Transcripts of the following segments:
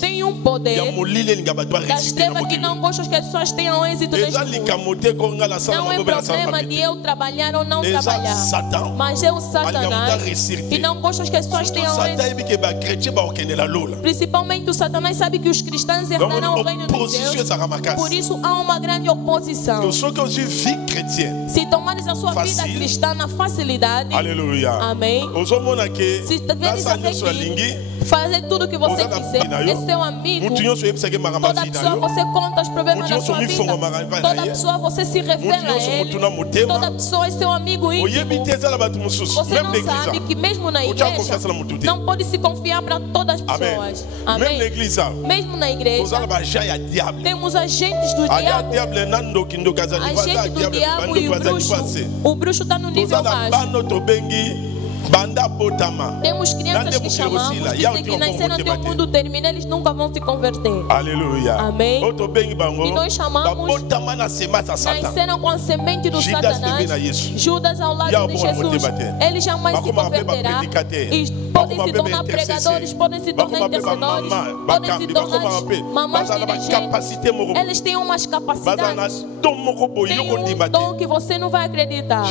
tem um poder das trevas que não gosta que as pessoas tenham êxito neste mundo. Não é problema de eu trabalhar ou não trabalhar, mas é o Satanás que não gosta que as pessoas tenham êxito. Principalmente o Satanás sabe que os cristãos herdarão o reino de Deus. Por isso há uma grande oposição. Se tomares a sua vida cristã na facilidade, aleluia, amém. Se tiveres a fé que fazer tudo o que você quiser, é seu amigo. Toda pessoa você conta os problemas da sua vida. Toda pessoa você se revela a ele. Toda pessoa é seu amigo íntimo. Você não sabe que mesmo na igreja não pode se confiar para todas as pessoas. Amém. Mesmo na igreja temos agentes do diabo. Agente do diabo e o bruxo. O bruxo está no nível baixo. Temos crianças que chamamos, dizem que nasceram até o mundo termina, eles nunca vão se converter. Aleluia. Amém. E nós chamamos, nasceram com a semente do Satanás. Judas ao lado de Jesus. Ele jamais se converterá. E podem se tornar pregadores, podem se tornar intercedores, podem se tornar mamães dirigentes. Eles têm umas capacidades. Tem um dom que você não vai acreditar.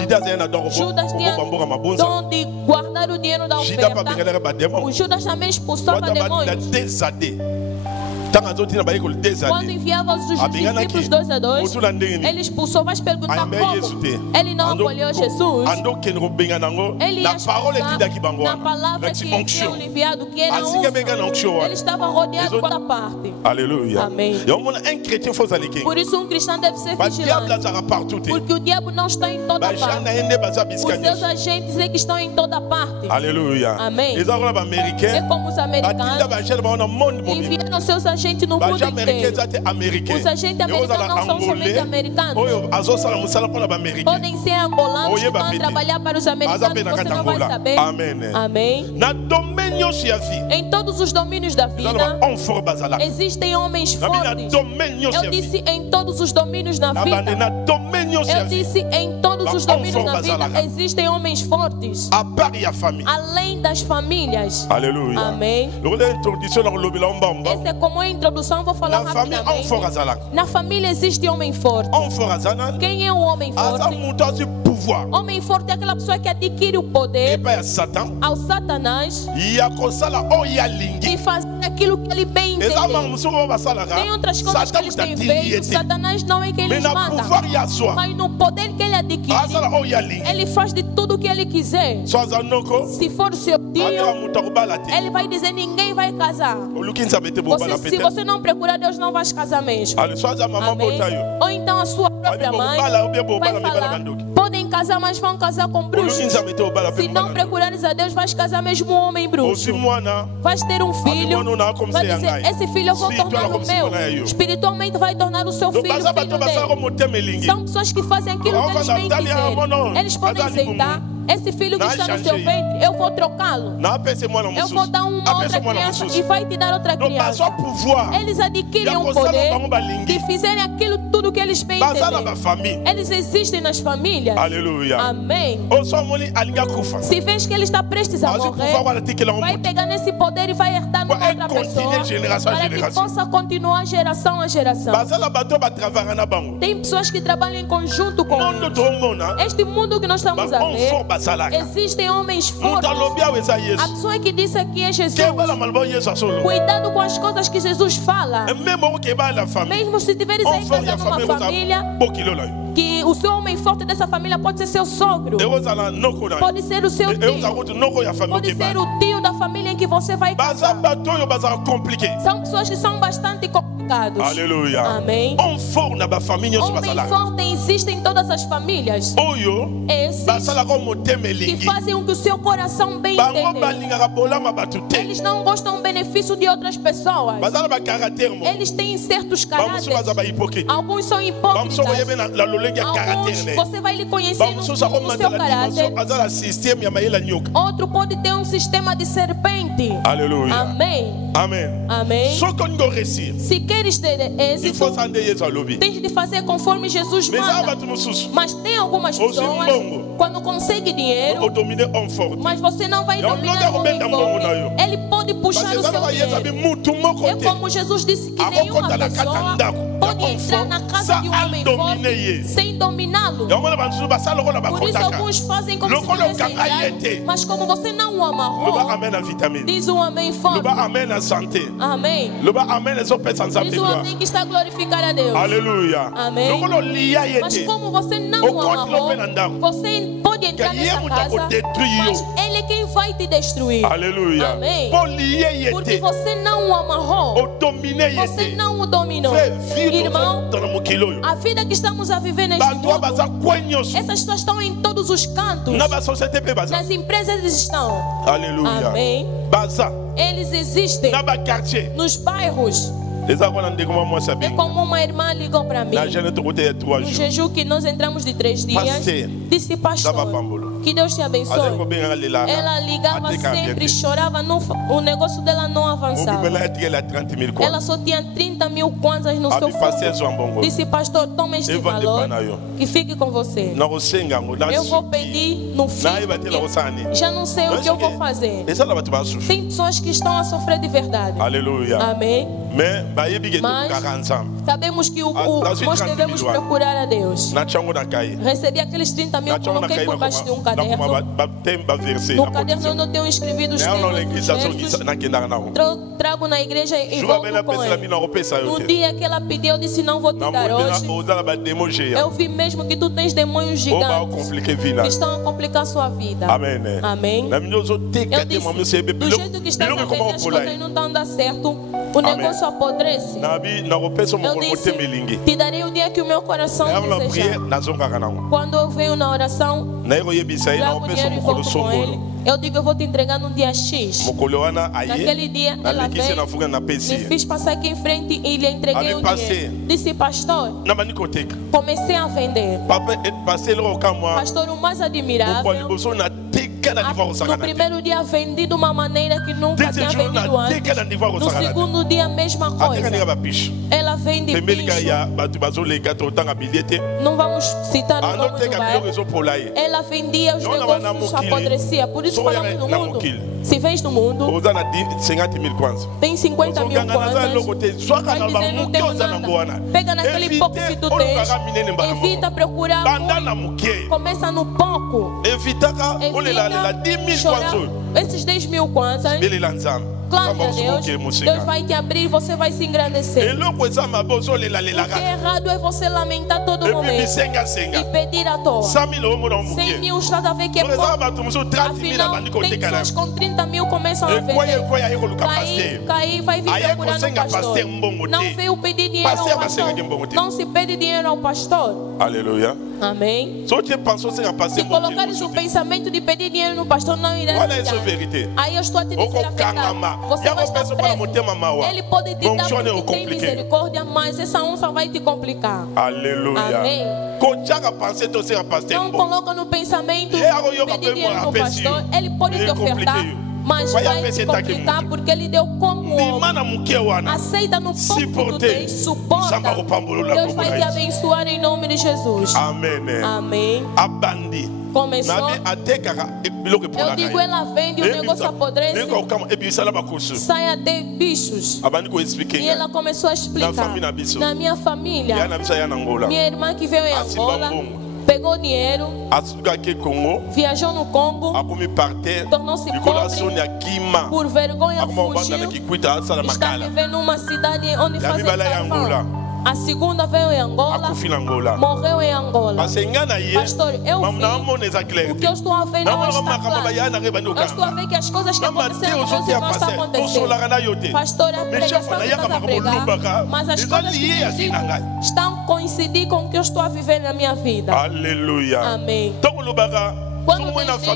Judas tinha dom de guardar o dinheiro da oferta. O Judas também expulsava demônios. Quando enviava os discípulos 2 a 2, ele expulsou. Vai perguntar como ele não acolheu Jesus. Ele ia na palavra que tinha enviado, que era ele estava rodeado por toda parte. Aleluia. Amém. Por isso um cristão deve ser vigilante, porque o diabo não está em toda parte. Os seus agentes é que estão em toda parte. Aleluia. Amém. É como os americanos enviaram seus agentes no mundo inteiro. Os agentes americanos não são somente americanos. Podem ser angolanos que vão trabalhar para os americanos. Você não vai saber. Amém. Em todos os domínios da vida existem homens fortes. Eu disse em todos os domínios da vida. Eu disse em todos os domínios da vida existem homens fortes. Além das famílias. Aleluia. Amém. Essa é como a introdução, vou falar rapidamente. Na família existe homem forte. Quem é o homem forte? Homem forte é aquela pessoa que adquire o poder ao Satanás e fazer aquilo que ele bem entende. Tem outras coisas que eles têm feito. Satanás não é quem eles mata, mas no poder que ele adquire, ele faz de tudo o que ele quiser. Se for o seu tio, ele vai dizer ninguém vai casar. Se você não procurar Deus, não vai casar mesmo. Amém? Ou então a sua própria mãe vai falar, podem casar, mas vão casar com bruxos. Se não procurares a Deus, vais casar mesmo um homem bruxo. Vais ter um filho, vai dizer, esse filho eu vou tornar o meu. Espiritualmente vai tornar o seu filho dele. São pessoas que fazem aquilo que eles bem quiserem. Eles podem aceitar. Esse filho que está no seu ventre, eu vou trocá-lo. Eu vou dar uma outra criança e vai te dar outra criança. Eles adquirem um poder de fizerem aquilo tudo que eles bem entendem. Eles existem nas famílias. Aleluia. Amém. Se vês que ele está prestes a morrer, vai pegar nesse poder e vai herdar numa outra pessoa para que possa continuar geração a geração. Tem pessoas que trabalham em conjunto com este mundo que nós estamos a ver. Existem homens fortes. A pessoa que disse aqui é Jesus. Cuidado com as coisas que Jesus fala. Mesmo se tiveres aí casado numa família, que o seu homem forte dessa família pode ser seu sogro, pode ser o seu tio, pode ser o tio da família em que você vai casar. São pessoas que são bastante complicadas. Aleluia. Amém. Homem forte existe em todas as famílias. Esses que fazem o que o seu coração bem entende. Eles não gostam do benefício de outras pessoas. Eles têm certos caráteres. Alguns são hipócritas. Alguns você vai lhe conhecer no seu caráter. Outro pode ter um sistema de serpente. Aleluia. Amém. Amém. Amém. Se queres ter êxito, tens de fazer conforme Jesus manda. Mas tem algumas pessoas, quando consegue dinheiro, mas você não vai dominar o homem forte. Ele pode pode puxar o seu dinheiro. É como Jesus disse que nenhuma pessoa pode entrar na casa de um homem forte sem dominá-lo. Por isso alguns fazem como se tivesse entrado, mas como você não o amarrou, diz um amém forte. Amém. Diz um amém que está a glorificar a Deus. Aleluia. Amém. Mas como você não o amarrou, você pode entrar nessa casa, mas Ele é quem vai te destruir. Aleluia. Amém. Porque você não o amarrou, você não o dominou. Irmão, a vida que estamos a viver neste mundo, essas pessoas estão em todos os cantos. Nas empresas estão. Aleluia. Amém. Eles existem nos bairros. É como uma irmã ligou para mim no jejum que nós entramos de 3 dias. Disse, pastor, que Deus te abençoe. Ela ligava sempre, chorava, não, o negócio dela não avançava. Ela só tinha 30 mil kwanzas no seu fundo. Disse, pastor, toma este valor que fique com você. Eu vou pedir no fim, já não sei o que eu vou fazer. Tem pessoas que estão a sofrer de verdade. Aleluia. Amém. Mas sabemos que nós devemos procurar a Deus. Recebi aqueles 30 mil, coloquei por baixo de um caderno. No caderno eu não tenho escrevido os versos. Trago na igreja e volto com ele. No dia que ela pediu, eu disse, não vou te dar hoje. Eu vi mesmo que tu tens demônios gigantes que estão a complicar a sua vida. Amém. Eu disse, do jeito que está a ver, as coisas não estão dando certo, o negócio apodrece. Eu disse, te darei o dia que o meu coração desejar. Quando eu venho na oração, trago dinheiro e volto com ele. Eu digo, eu vou te entregar no dia X. Naquele dia, ela veio, me fiz passar aqui em frente e lhe entreguei o dinheiro. Disse, pastor, comecei a vender. Pastor, o mais admirável, no primeiro dia vendi de uma maneira que nunca tinha vendido antes. No segundo dia, a mesma coisa. Ela vende bicho. Não vamos citar o nome do bairro. Ela vendia, os negócios apodrecia. Por isso falamos no mundo. Se vens no mundo, tem 50 mil kwanzas, vai dizer não tenho nada. Pega naquele pouco que tu tens, evita procurar muito, começa no pouco, evita chorar. Esses 10 mil kwanzas, clame a Deus, Deus vai te abrir e você vai se engrandecer. O que é errado é você lamentar todo momento e pedir à toa. 100 mil está a ver que é pouco. Afinal, tem pessoas com 30 mil começam a vender. Cair, vai vir procurando o pastor. Não veio pedir dinheiro ao pastor. Não se pede dinheiro ao pastor. Aleluia. Amém. Se colocares o pensamento de pedir dinheiro no pastor, não irá dar. Aí eu estou a te dizer a verdade. Você vai estar preso. Ele pode te dar porque tem misericórdia, mas essa onça vai te complicar. Aleluia. Amém. Não coloca no pensamento pedir dinheiro no pastor. Ele pode te ofertar, mas vai te complicar porque ele deu como homem. Aceita no pouco que tu tens, suporta. Deus vai te abençoar em nome de Jesus. Amém. Amém. Começou. Eu digo, ela vende, o negócio apodrece, sai até bichos. E ela começou a explicar. Na minha família, minha irmã que veio em Angola, pegou dinheiro, viajou no Congo, tornou-se pobre, por vergonha fugiu, está vivendo numa cidade onde fazem carvão. A segunda veio em Angola, morreu em Angola. Pastor, eu vi o que eu estou a ver não está claro. Eu estou a ver que as coisas que aconteceram com Deus não estão acontecendo. Pastor, a pregação que está a pregar, mas as coisas que eu digo estão coincidindo com o que eu estou a viver na minha vida. Aleluia. Amém. Quando se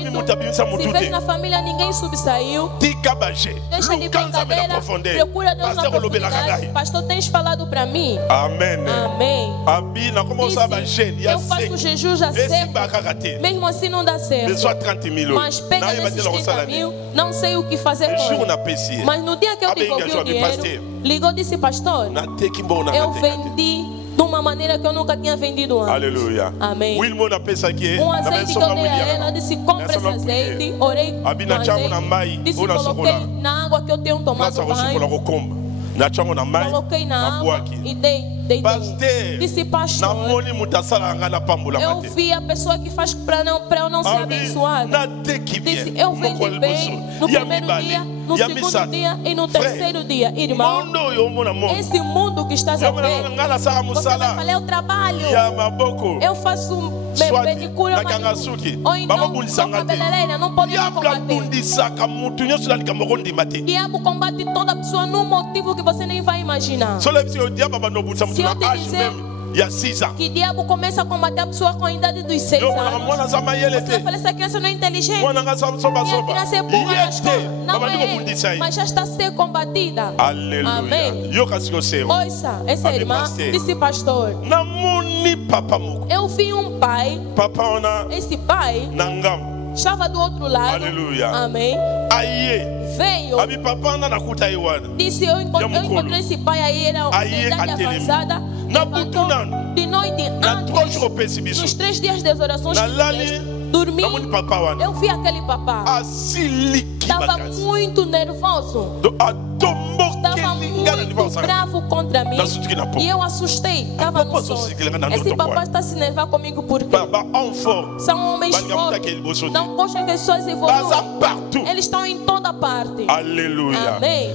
vê na família ninguém subsaiu, deixa de brincadeira, procura Deus na profundidade. Pastor, tens falado para mim? Amém. Amém. Disse, eu faço jejum já seco, mesmo assim não dá certo. Mas pega nesses 30 mil, não sei o que fazer com ele. Mas no dia que eu devolvi o dinheiro, ligou e disse, pastor, eu vendi uma maneira que eu nunca tinha vendido antes. Alléluia. Amém. Azeite que eu dei a ela, disse: compra esse azeite. Orei com azeite. Disse: coloquei na água que eu tenho tomado banho. Coloquei na água e dei. Disse: pastor, eu vi a pessoa que faz para eu não ser abençoada. Disse: eu vendi bem no primeiro dia, no segundo dia e no terceiro dia. Irmão, esse mundo que estás a ver, você vai falar: eu trabalho, eu faço pedicure, ou então sou cabeleireira, não pode me combater. Diabo combate toda pessoa num motivo que você nem vai imaginar. Se eu te dizer que diabo começa a combater a pessoa com a idade dos 6 anos, você vai falar: essa criança não é inteligente, minha criança é burra na escola. Não é, mas já está a ser combatida. Aleluia. Amém. Ouça, essa irmã disse: pastor, eu vi um pai, esse pai estava do outro lado. Aleluia. Amém. Veio. Disse: eu encontrei esse pai aí, era de idade avançada. Levantou de noite antes dos 3 dias das orações que dormi. Eu vi aquele papá. Estava muito nervoso. Estava muito bravo contra mim. E eu assustei. Estava no sono. Esse papá está se nervar comigo porque são homens fortes. Não gostam que as pessoas evoluam. Eles estão em toda parte. Aleluia. Amém.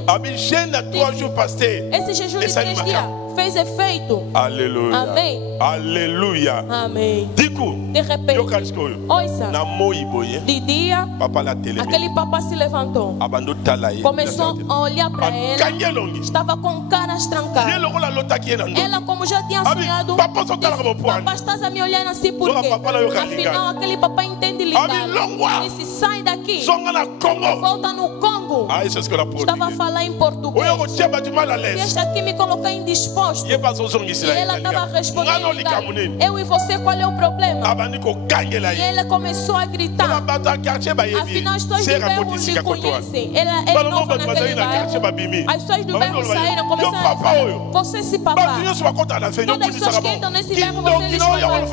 Esse jejum de 3 dias fez efeito. Aleluia. Amém. Aleluia. Amém. De repente, ouça, de dia, aquele papá se levantou, começou a olhar para ela, estava com caras trancadas. Ela, como já tinha sonhado, disse: papá, estás a me olhar assim por quê? Afinal, aquele papá entende ligar. Disse: sai daqui, volta no Congo. Estava a falar em português. Deixa aqui me colocar indisposto. E ela estava respondendo: eu e você, qual é o problema? E ela começou a gritar: afinal, as pessoas do bairro lhe conhecem. Ela é nova naquele bairro. As pessoas do bairro saíram, começaram a falar: você, esse papá, todas as pessoas que entram nesse bairro, você lhes fala: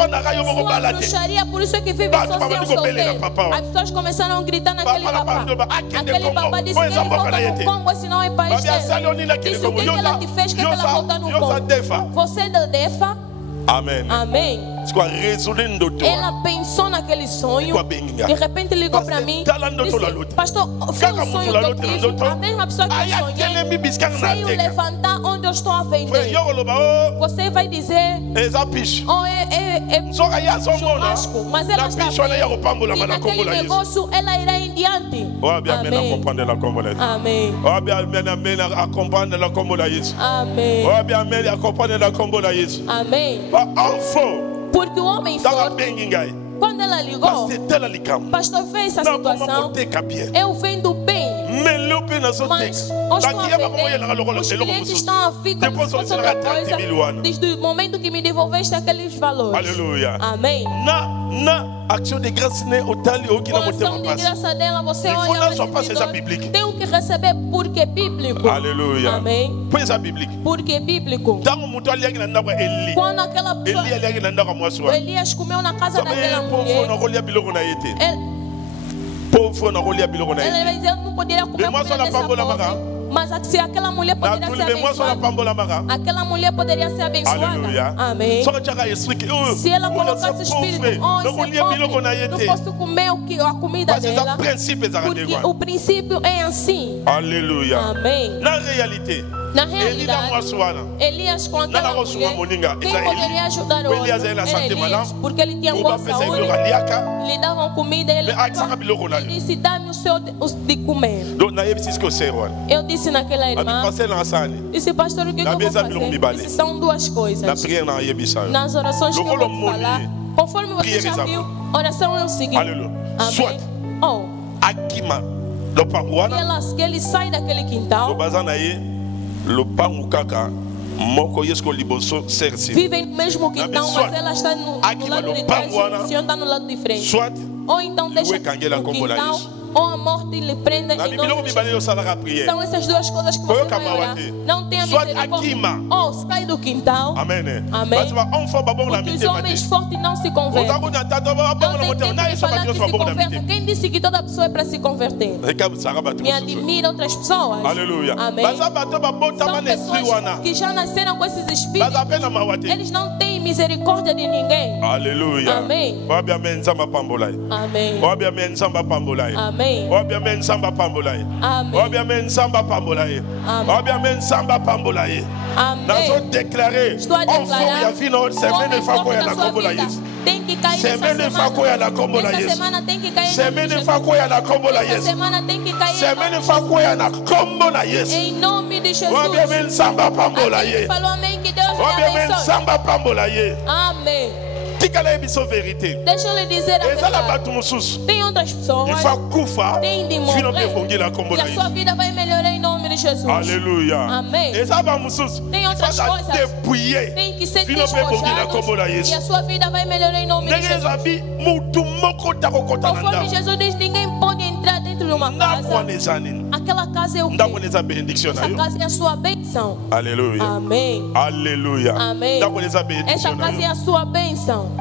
sua bruxaria, por isso é que vive sozinho, solteiro. As pessoas começaram a gritar naquele papá. Aquele papá disse: ele volta no Congo, esse não é país dele. Disse: o que ela te fez que ela volta no Congo? Você é da Defa? Amém. Amém. Ela pensou naquele sonho. De repente ligou para mim. Disse: pastor, foi um sonho que eu tive. A mesma pessoa que eu sonhei veio levantar onde eu estou a vender. Você vai dizer: oh, é churrasco. Mas ela está bem. E naquele negócio ela irá em diante. Amém. Amém. Amém. Porque o homem forte, quando ela ligou, pastor, vê essa situação, eu vendo bem, mas os clientes estão a vir como se fosse outra coisa, desde o momento que me devolveste aqueles valores. Aleluia. Amém. Action de grâce com a ação de graça dela, você olha o tem que receber porque é bíblico. Aleluia. Amém. Porque é bíblico. Quando aquela pessoa, Elias comeu na casa daquela mulher, ela vai dizer: eu não poderia comer dessa pobre. Mas se aquela mulher poderia ser abençoada, aquela mulher poderia ser abençoada. Aleluia. Amém. Se ela colocasse espírito: oh, isso é pobre, não posso comer a comida dela, porque o princípio é assim. Aleluia. Amém. Na realidade, Elias com aquela mulher, quem poderia ajudar o outro era Elias, porque ele tinha boa saúde, lhe davam comida, ele disse: dá-me o seu de comer. Eu disse naquela irmã, disse: pastor, o que eu vou fazer? Disse: são duas coisas. Nas orações que eu vou falar, conforme você já viu, oração é o seguinte. Amém. Oh, que ele sai daquele quintal, vivem no mesmo quintal, mas ela está no lado de trás e o senhor está no lado de frente. Ou então deixa o quintal ou a morte lhe prenda em nome de Jesus. São essas duas coisas que você vai orar. Não tenha misericórdia. Ou sai do quintal. Amém. Amém. Porque os homens fortes não se convertem. Não tem tempo de falar que se converta. Quem disse que toda pessoa é para se converter? Me admira outras pessoas. Aleluia. Amém. São pessoas que já nasceram com esses espíritos. Eles não têm misericórdia de ninguém. Aleluia. Amém. Amém. Amém. Nós vamos declarar. Estou a declarar. Tem que cair essa semana. Essa semana tem que cair. Essa semana tem que cair. Em nome de Jesus. Alguém falou amém, que Deus me abençoe. Amém. Deixa eu lhe dizer a verdade. Tem outras pessoas. Tem de morrer. E a sua vida vai melhorar em nome de Jesus. Aleluia. Amém. Tem outras coisas. Tem que ser despojados. E a sua vida vai melhorar em nome de Jesus. Conforme Jesus diz, ninguém pode entrar dentro de uma casa. Aquela casa é o quê? Essa casa é a sua bênção. Aleluia. Amém. Aleluia. Amém. Essa casa é a sua bênção.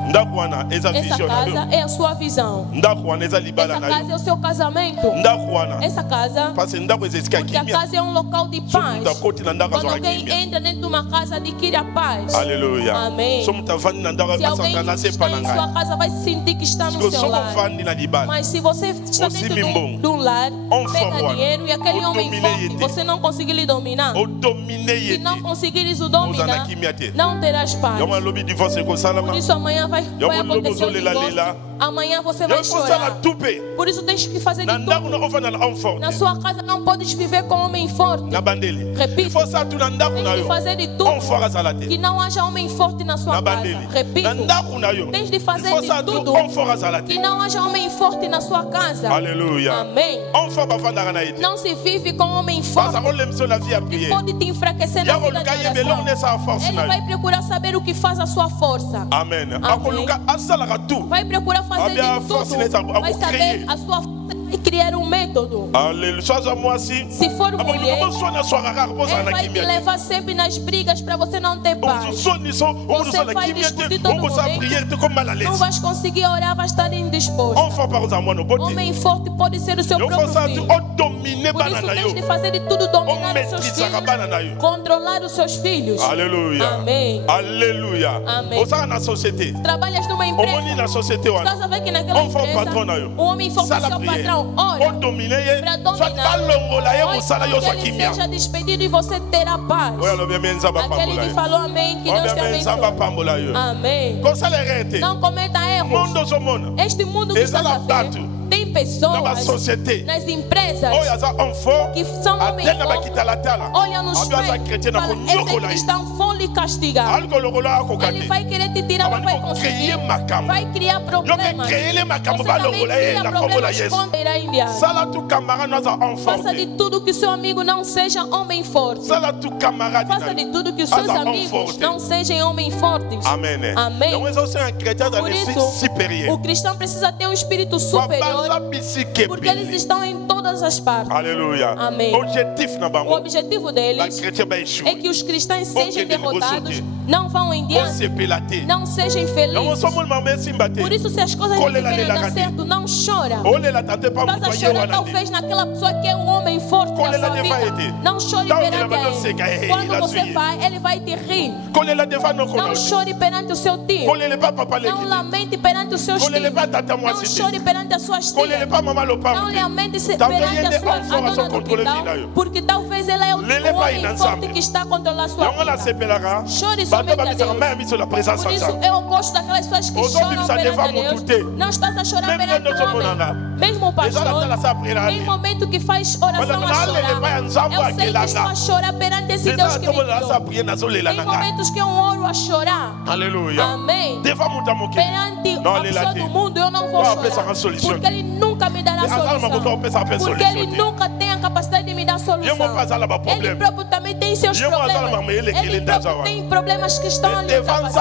Essa casa é a sua visão. Essa casa é o seu casamento. Essa casa, porque a casa é um local de paz. Quando alguém entra dentro de uma casa, adquire a paz. Aleluia. Amém. Se alguém está em sua casa, vai sentir que está no seu lar. Mas se você está dentro de um lar, pega dinheiro e aquele homem forte, você não conseguir lhe dominar. Se não conseguires o dominar, não terás paz. Por isso amanhã vai acontecer o divórcio. Amanhã você vai chorar. Por isso tens que fazer de tudo. Na sua casa não podes viver com homem forte. Repito, tens de fazer de tudo que não haja homem forte na sua casa. Repito, tens de fazer de tudo que não haja homem forte na sua casa. Aleluia. Amém. Não se vive com homem forte que pode te enfraquecer na vida de oração. Ele vai procurar saber o que faz a sua força. Amém. Vai procurar fazer de tudo. Vai saber a sua força e criar um método. Aleluia. Se for mulher, ele vai te levar sempre nas brigas para você não ter paz. Você vai discutir todo mundo. Não vais conseguir orar, vai estar indisposto. Homem forte pode ser o seu próprio filho. Por isso tens de fazer de tudo, dominar os seus filhos, controlar os seus filhos. Aleluia. Amém. Aleluia. Amém. Trabalhas numa empresa. Estás a ver que naquela empresa o homem forte é seu patrão. Ora, para dominar, que ele seja despedido e você terá paz. Aquele que falou amém, que Deus te abençoe. Amém. Não cometa erros. Este mundo que está a ver, tem pessoas nas empresas que são homens fortes, olham nos pés e falam, esses cristãos vão lhe castigar. Ele vai querer te tirar, não vai conseguir. Vai criar problemas. Você também cria problemas quando irá em diante. Faça de tudo que seu amigo não seja homem forte. Faça de tudo que os seus amigos não sejam homens fortes. Amém. Amém. Por isso, o cristão precisa ter um espírito superior, porque eles estão em todas as partes. Aleluia. Amém. O objetivo deles é que os cristãos sejam derrotados, não vão em diante, não sejam felizes. Por isso, se as coisas não estiverem dando certo, não chora. Estás a chorar talvez naquela pessoa que é um homem forte na sua vida. Não chore perante ele. Quando você vai, ele vai te rir. Não chore perante o seu tio. Não lamente perante os seus tios. Não chore perante as suas tias. Não lamente perante a sua dona do quintal, porque talvez ela é o homem forte que está a controlar a sua vida. Chore somente a Deus. Por isso eu gosto daquelas pessoas que choram perante Deus. Não estás a chorar perante o homem. Mesmo o pastor, tem momento que faz oração a chorar. Eu sei que estou a chorar perante esse Deus que me criou. Tem momentos que eu oro a chorar. Aleluia. Amém. Perante a pessoa do mundo eu não vou chorar, porque ele nunca me dará solução. Porque ele nunca tem a capacidade de me dar solução. Ele próprio também tem seus problemas. Ele próprio tem problemas que estão ali. Mas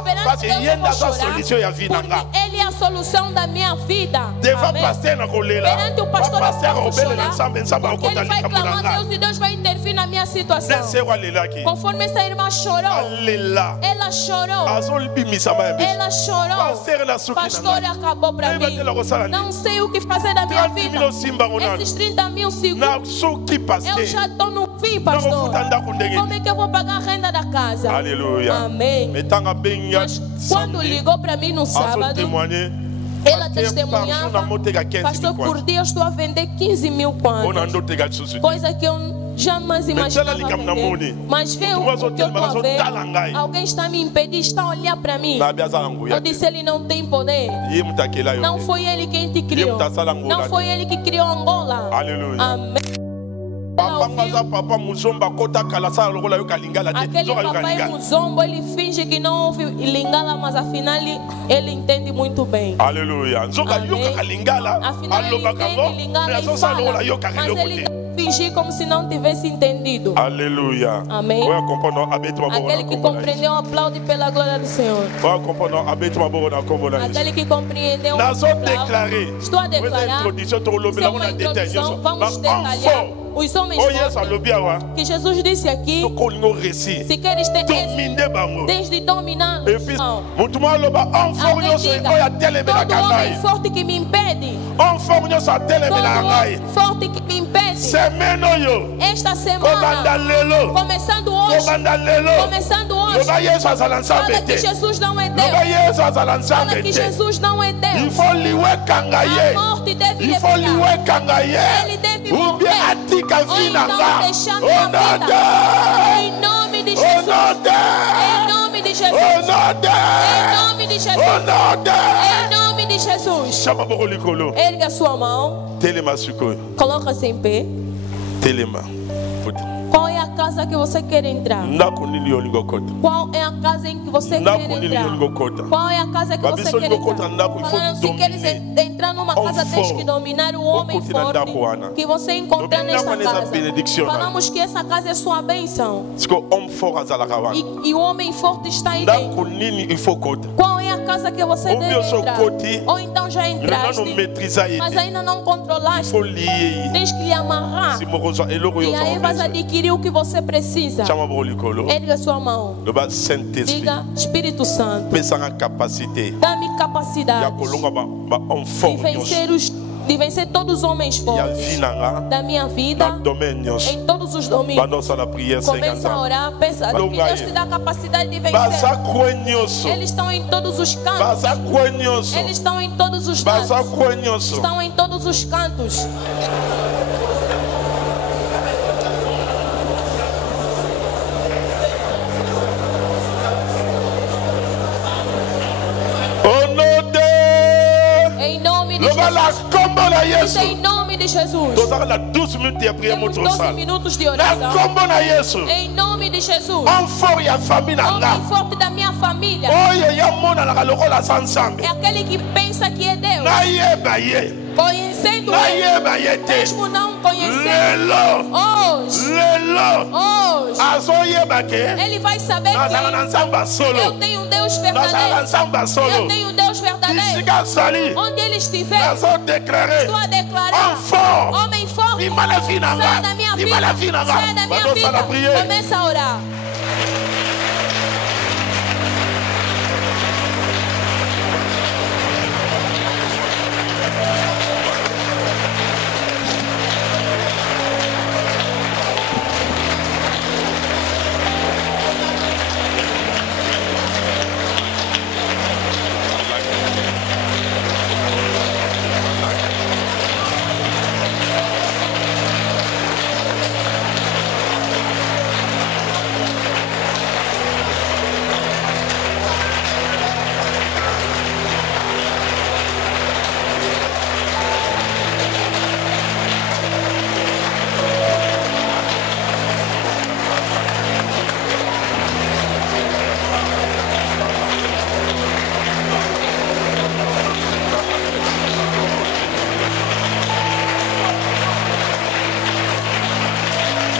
perante Deus eu vou chorar, porque ele é a solução da minha vida. Perante o pastor ele vai clamar a Deus e Deus vai intervir na minha situação. Conforme essa irmã chorou, ela chorou. Ela chorou. Pastor, acabou para mim. Não sei o que fazer da minha vida. Esses 30 mil segundos, eu já estou no fim, pastor. Como é que eu vou pagar a renda da casa? Aleluia. Amém. Mas quando ligou para mim no sábado, ela testemunhava, pastor, por dia eu estou a vender 15 mil quantos. Coisa que eu jamais imaginava vender. Mas vê o que eu estou a ver. Alguém está a me impedir, está a olhar para mim. Eu disse, ele não tem poder. Não foi ele quem te criou. Não foi ele que criou Angola. Aleluia. Amém. Aquele papai Muzombo, ele finge que não ouve Lingala, mas afinal ele entende muito bem. Aleluia. Afinal ele entende Lingala e fala, mas ele fingir como se não tivesse entendido. Aleluia. Amém. Aquele que compreendeu, aplaude pela glória do Senhor. Aquele que compreendeu, estou a declarar. Isso é uma introdução. Vamos detalhar. Os homens que Jesus disse aqui, se queres ter tens de dominar. Alguém diga, todo homem forte que me impede, todo homem forte que me impede, esta semana, começando hoje, fala que Jesus não é Deus, fala que Jesus não é Deus, a morte deve levar, ele deve morrer, ou então deixar minha vida, em nome de Jesus, em nome de Jesus, em nome de Jesus, em nome de Jesus. Erga sua mão, coloca-se em pé. Qual é a casa que você quer entrar? Qual é a casa em que você quer entrar? Qual é a casa que você quer entrar? Falando, se queres entrar numa casa, tens que dominar o homem forte que você encontrar nesta casa. Falamos que essa casa é sua bênção. E o homem forte está aí dentro. Qual é a casa que você deve entrar? Ou então já entraste, mas ainda não controlaste. Tens que lhe amarrar. E aí vais adquirir o que você precisa. Erga sua mão. Diga, Espírito Santo, dá-me capacidade de vencer todos os homens fortes da minha vida, em todos os domínios. Começa a orar, pensa que Deus te dá capacidade de vencer. Eles estão em todos os cantos. Eles estão em todos os cantos. Estão em todos os cantos. Em nome de Jesus. Em nome de Jesus. Temos 12 minutos de oração. Em nome de Jesus. Homem forte da minha família. É aquele que pensa que é Deus. Conhecendo Ele, mesmo não conhecendo. Hoje, ele vai saber que eu tenho um Deus verdadeiro. Eu tenho um Deus verdadeiro. Onde ele estiver, estou a declarar: homem forte, sai da minha vida, sai da minha vida. Começa a orar.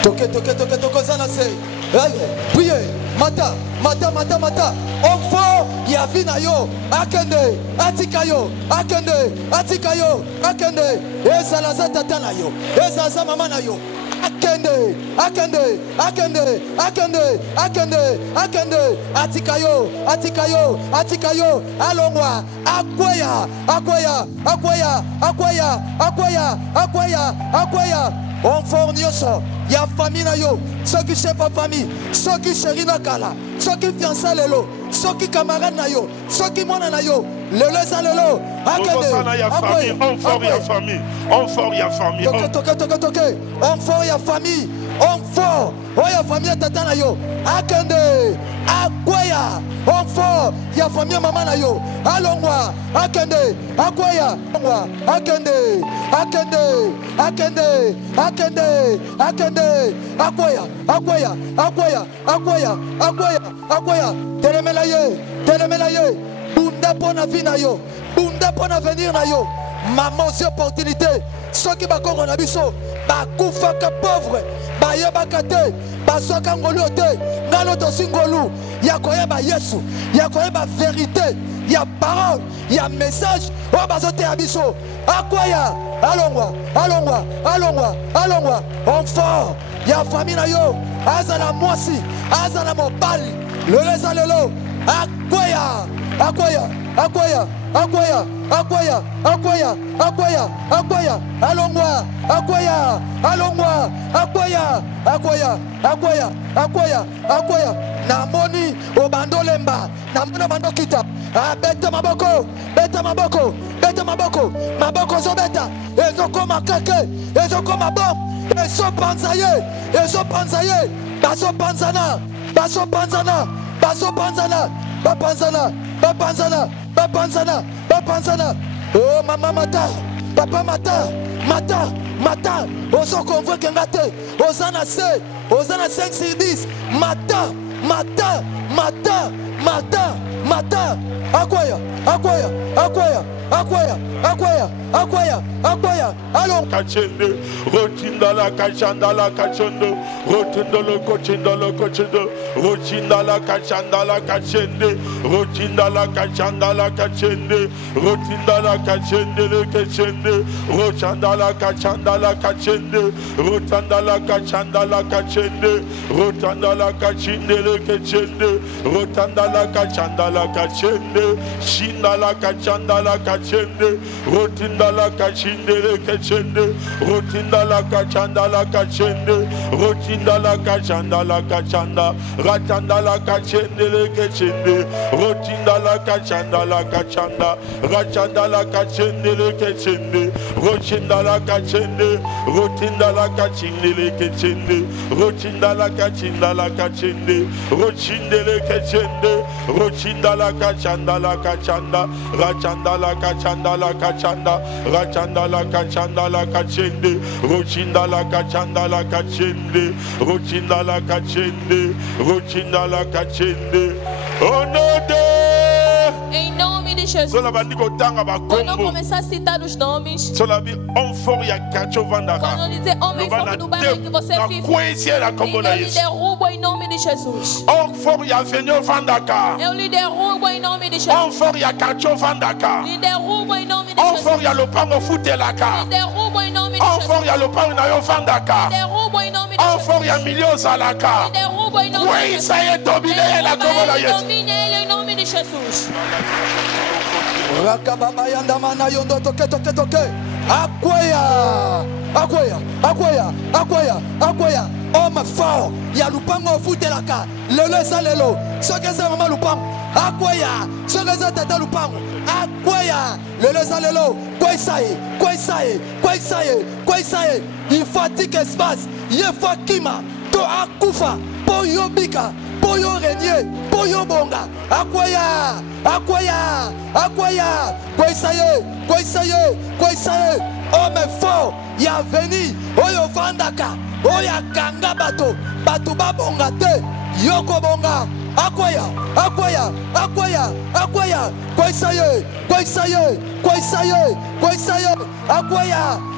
Toque, toque, toque, toque, ça, là, c'est. Priez. mata. Enfant, yavina yo, akende, atikayo, akende. Ezalaza tata na yo, ezalaza mama na yo. Akende, atikayo, alongwa, akwaya, enfant nyoso, ya famille na yo, ceux qui chef en famille, ceux qui chéri na kala, ceux qui fiancé lelo, ceux qui camarade na yo, ceux qui mona na yo, lelo sa lelo, enfant ya famille, enfant ya famille, tata na yo, akende, akwaya, enfant ya famille mama na yo, alongwa, akende, akwaya, akende, akwaya, telemela ye, bunda pona vie na yo, bunda pona venir na yo, maman aussi opportunité, ceux qui bakoko na biso, bakufaka pauvre, bayebaka te, basoka ngolu te, ngalo to singolu, ya koyeba Yesu, ya koyeba vérité, ya parole, ya message, o bazote abiso, akwaya, alongwa, enfant, ya famille na yo, azala mwasi, azala mobali, leleza lelo, akwaya, alongwa, akwaya, namoni obandolemba, namona bandokita, beta maboko zobeta, ezokoma kake, ezokoma bom, ezopanzaye, bapanzana, oh mama mata, papa mata, oso convoque ngate, osana 5 sur 10, mata, akwaya, allons. Kachende, rotindala kachandala kachondo, rotindolo kochindolo kochindo, rotindala kachandala kachende, rotindala kachandala kachende, rotindala kachende le kachende, rotandala kachandala kachende, rotandala kachandala kachende, rotandala kachinde le kachende, rotandala kachandala kachende, shindala kachandala kachende, rotindala kachinde le kachende, rotindala kachandala kachende, rotindala kachandala kachanda, ratandala kachende le kachende, rotindala kachandala kachanda, ratandala kachende le kachende, rotindala kachende, rotindala kachinde le kachende, rotindala kachindala kachende, rotinde le kachende, rotindala kachandala kachanda, ratandala kachandala kachanda, ratandala kachandala kachende, rotindala kachandala kachende, rotindala kachende, rotindala kachende. Oh no de. Em nome de Jesus. Quando eu começar a citar os nomes, quando dizer homem forte do bairro que você vive, eu lhe derrubo em nome de Jesus. Eu lhe derrubo em nome de Jesus. Lhe derrubo em nome de Jesus. Lhe derrubo em nome de Jesus. Lhe derrubo em nome de Jesus. Lhe derrubo em nome de Jesus. Domine ele em nome de Jesus. Rakababa yandamana yondo toke. Akwaya. Homme fort. Ya lupango futelaka. Lelo salelo. Sokeza mama lupango. Akwaya. Sokeza tata lupango. Akwaya. Lelo salelo. Kwaisaye. Il fatigue espace. Yefa kima. To akufa. Poyo bika. Poyo renier. Poyo bonga. Akwaya. Kwaisaye. Homme fort. Ya veni. Oyo vandaka. Oya kanga bato babonga te. Yoko bonga. Akwaya. Kwaisaye. Akwaya.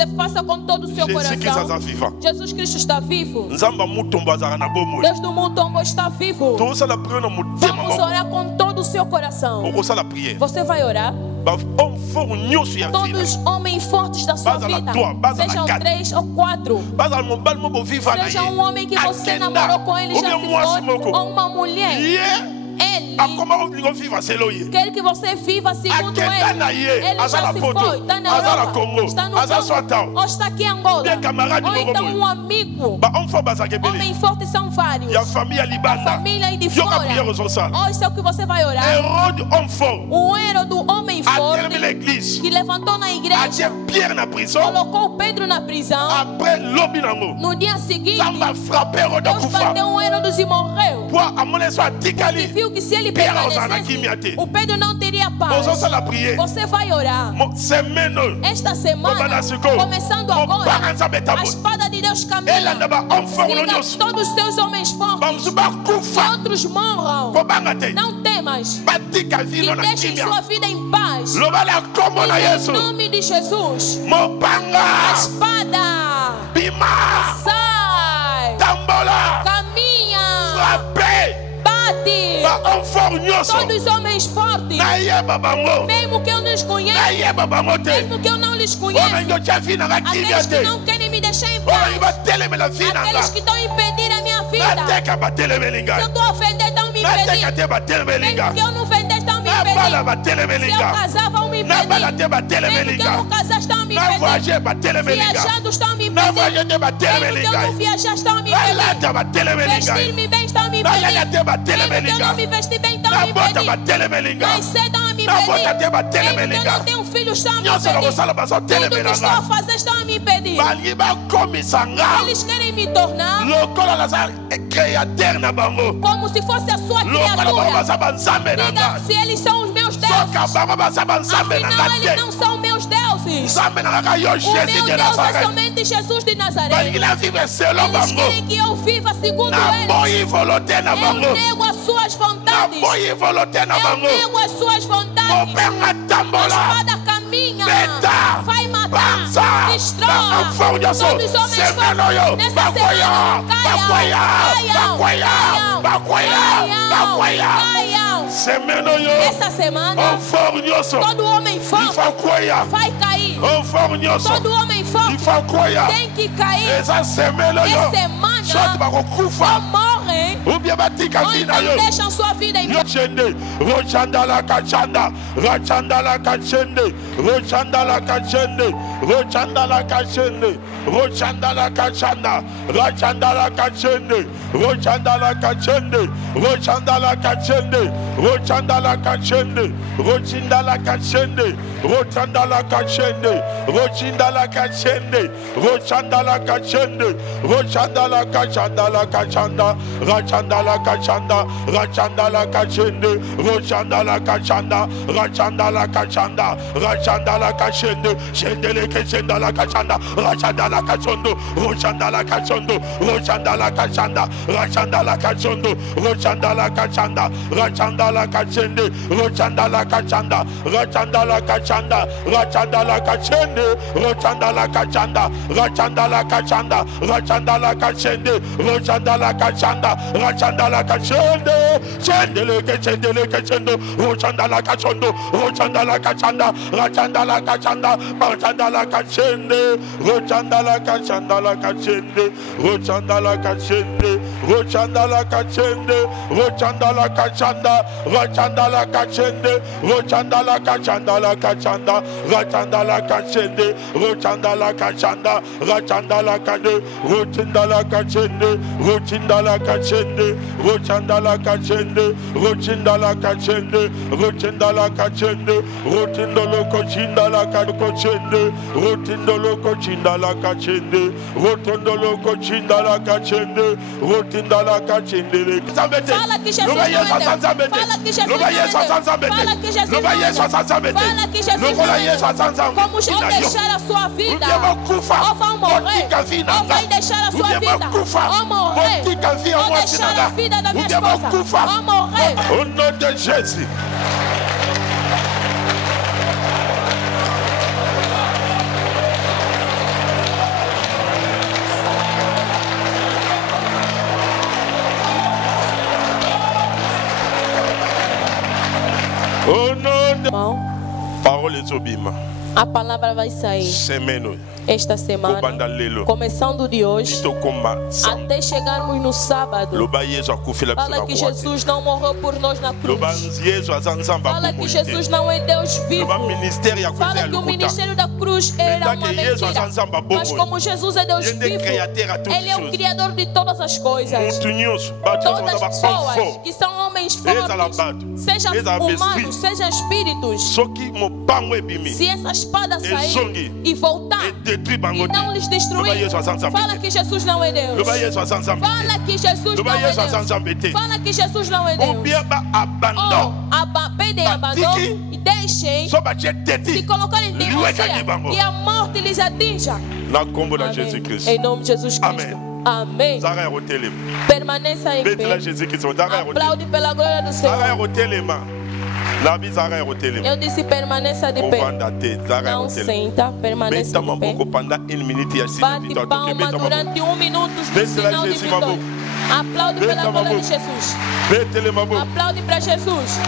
Você faça com todo o seu coração. Jesus Cristo está vivo. Deus do mundo tombo está vivo. Vamos orar com todo o seu coração. Você vai orar. Todos os homens fortes da sua vida, sejam 3 ou 4, seja um homem que você namorou com ele já se foi, ou uma mulher, ele quer que você viva segundo ele. Ele já se foi, está na Europa, está no Congo, ou está aqui em Angola, ou então um amigo. Homens fortes são vários. A família aí de fora. Ou isso é o que você vai orar. O héroe do homem forte que levantou na igreja, colocou Pedro na prisão. No dia seguinte, Deus bateu um héroe e morreu. Porque viu que se ele permanecesse, o Pedro não teria paz. Você vai orar. Esta semana, começando agora, a espada de Deus caminha. Siga todos os seus homens fortes. Que outros morram. Não temas. Que deixem sua vida em paz. Em nome de Jesus. A espada. Sai. Caminha. Bate. Todos os homens fortes, mesmo que eu não os conheça, mesmo que eu não lhes conheça, aqueles que não querem me deixar em paz, aqueles que estão a impedir a minha vida, se eu estou a ofender, estão me impedindo, mesmo que eu não ofender, estão me impedindo, se eu casar, vão me impedir, mesmo que eu não casar, estão me impedindo, viajando, estão me impedindo, mesmo que eu não viajar, estão me impedindo, vestir-me bem, estão me impedindo, mesmo que eu não me vestir bem, estão me impedindo, nascer, estão me impedindo, mesmo que eu não tenho filhos, estão me impedindo, tudo que estou a fazer, estão a me impedir. Eles querem me tornar como se fosse a sua criatura. Diga, se eles são os meus deuses, afinal eles não são meus deuses. O meu Deus é somente Jesus de Nazaré. Eles querem que eu viva segundo eles. Eu nego as suas vontades. Eu nego as suas vontades. A espada caminha, vai matar, destrói. Todos os homens fortes nessa semana caiam. Essa semana todo homem forte vai cair. Todo homem forte tem que cair. Essa semana ou morrem ou então deixam sua vida em paz. Fala que Jesus não é Deus. Fala que Jesus não é Deus. Fala que Jesus não é Deus. Fala que Jesus não é Deus. Como ou deixar a sua vida, ou vão morrer, ou vai deixar a sua vida, ou morrer, ou deixar a vida da minha esposa, ou morrer. Au nom de Jésus. Parole ezobima. A palavra vai sair. Esta semana, começando de hoje, até chegarmos no sábado. Fala que Jesus não morreu por nós na cruz. Fala que Jesus não é Deus vivo. Fala que o ministério da cruz era uma mentira. Mas como Jesus é Deus vivo, Ele é o Criador de todas as coisas. Todas as pessoas que são homens fortes, sejam humanos, sejam espíritos, se essa espada sair e voltar e não lhes destruir, fala que Jesus não é Deus. Fala que Jesus não é Deus. Fala que Jesus não é Deus. Pedem abandono e deixem se colocarem em denúncia e a morte lhes atinja. Em nome de Jesus Cristo. Amém. Permaneça em pé. Aplaude pela glória do Senhor. Eu disse permaneça de pé. Não senta, permaneça de pé. Bate palma durante 1 minuto no sinal de vitória. Aplaude pela glória de Jesus. Aplaude para Jesus.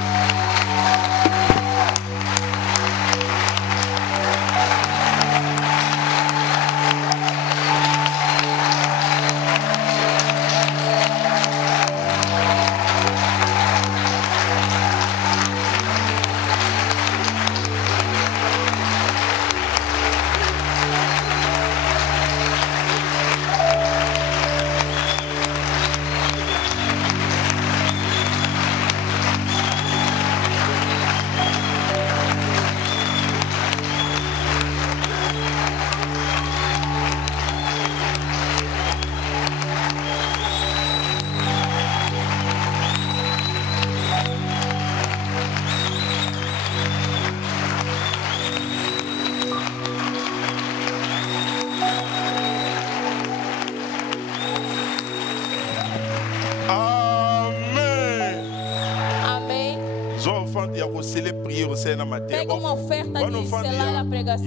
Pega uma oferta de selar a pregação.